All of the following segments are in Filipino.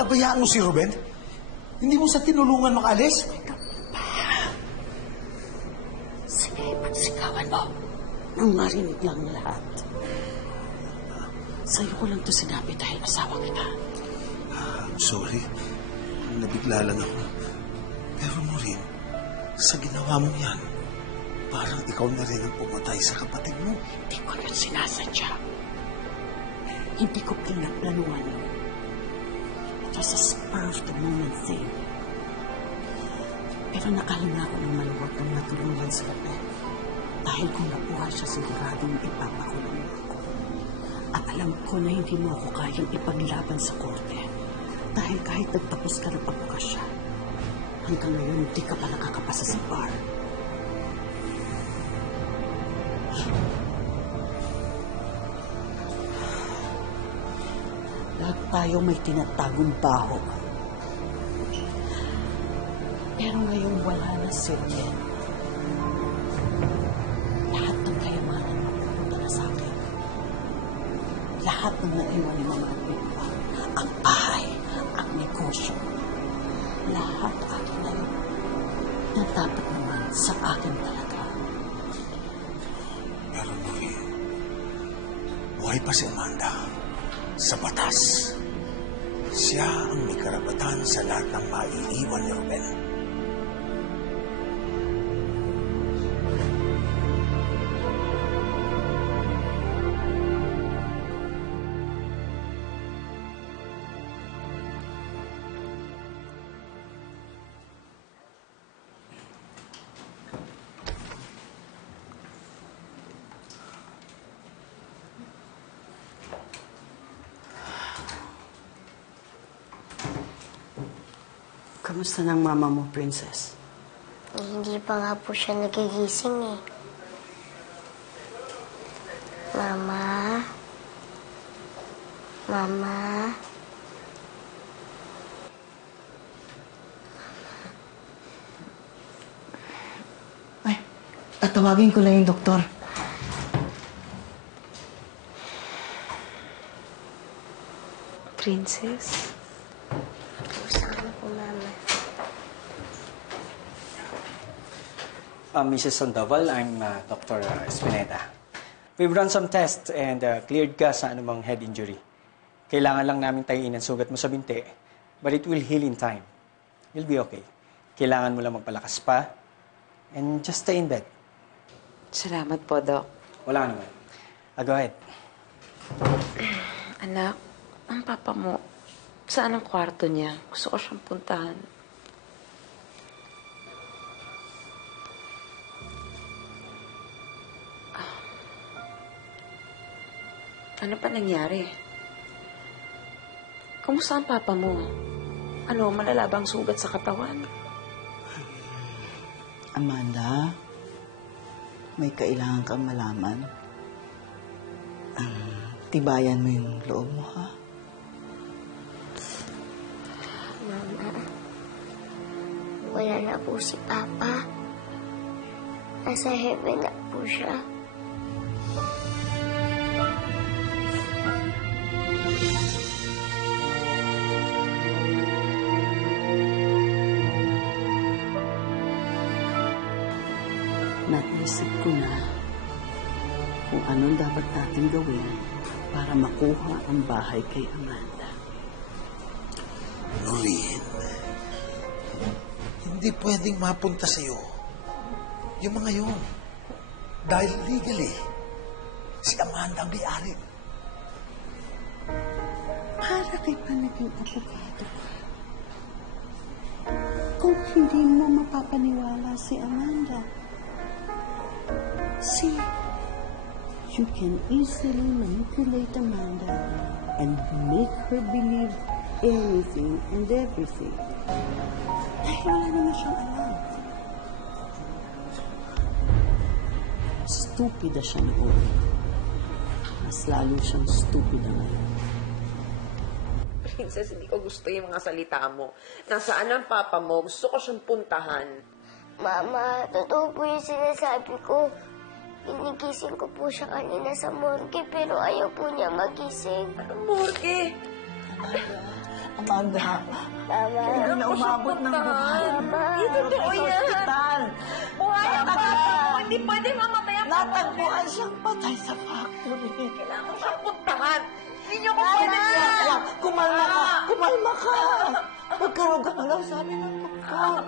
Nabayaan mo si Ruben? Hindi mo sa tinulungan makaalis? Sige, pagsigawan mo. Nang marinig lang lahat. Sa'yo ko lang to sinabi dahil asawa kita. I'm sorry. Nabigla lang ako. Pero Maureen, sa ginawa mo yan, parang ikaw na rin ang pumatay sa kapatid mo. Hindi ko yun sinasadya. Hindi ko pinaplanuhan yun. It was a spur of the moment thing. Pero nakahinga ako ng maluwag ng natulungan si Ruben. Dahil kung nabuhay siya, siguradong ipapakulong mo ako. At alam ko na hindi mo ako kayang ipaglaban sa korte. Dahil kahit nagtapos ka ng pagkasya, hanggang ngayon hindi ka pa nakakapasa sa bar. Lahat tayo may tinatagong baho. Pero ngayon wala na si Ruben. Lahat ng kayamanan mapupunta na sa akin. Lahat ng naiwan ni Mama at Papa, ang bahay, ang negosyo, lahat akin na yun. Na dapat naman sa akin talaga. Pero Maureen, buhay pa si Amanda. Sa batas, siya ang may karapatan sa lahat ng maiiwan ni Ruben. Kamusta ng mama mo, Princess? Hindi pa nga po siya nagigising eh. Mama? Mama? Ay, tatawagin ko lang yung doktor. Princess? Saan po, Mama? Mrs. Sandoval, I'm Dr. Espineta. We've run some tests and cleared ka sa anumang head injury. Kailangan lang namin tayiin ang sugat mo sa binti, but it will heal in time. You'll be okay. Kailangan mo lang magpalakas pa and just stay in bed. Salamat po, Doc. Wala naman. Go ahead. Anak, ang papa mo, saan ang kwarto niya? Gusto ko siyang puntahan. Ano pa nangyari? Kumusta ang papa mo? Ano, malalabang sugat sa katawan? Amanda, may kailangan kang malaman. Tibayan mo yung loob mo, ha? Mama? Wala na po si Papa. Nasa heaven na po siya. Naisip ko na kung anong dapat natin gawin para makuha ang bahay kay Amanda. Maureen, hindi pwedeng mapunta sa'yo yung mga yun. Dahil legally, si Amanda ang may-ari. Para kay pa naging abogado ka. Kung hindi mo mapapaniwala si Amanda, see, you can easily manipulate Amanda and make her believe anything and everything. Dahil wala naman siyang alam. Stupida siya noon. Mas lalo siyang stupida ngayon. Princess, hindi ko gusto yung mga salita mo. Nasaan ang papa mo? Gusto ko siyang puntahan. Mama, totoo po yung sinasabi ko. Inigising ko po siya kanina sa morgue pero ayaw po niya magising. Anong morgue? Amanda, Amanda, Mama. hindi na umabot ng buhay. Hindi totoo Sa yan. ospital. Buhay ang Mama. papa mo. Hindi pwede mamatay ang papa mo. Natagpuan siyang patay sa factory. Kailangan ko siyang puntahan. Hindi niyo ko pwede Wag, kumalma ka! Kumalma ka! Magkaroon ka na lang sa amin ng doktor.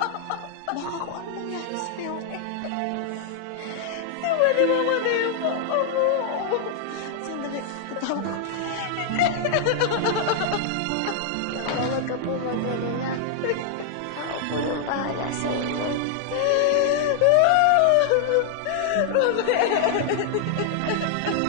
Baka kung ano mangyari sa'yo. Hindi pwede mamatay ang papa mo. Sandali, tatawag ko. Huwag ka po mag-alala. Ako po yung bahala sa inyo. Robert!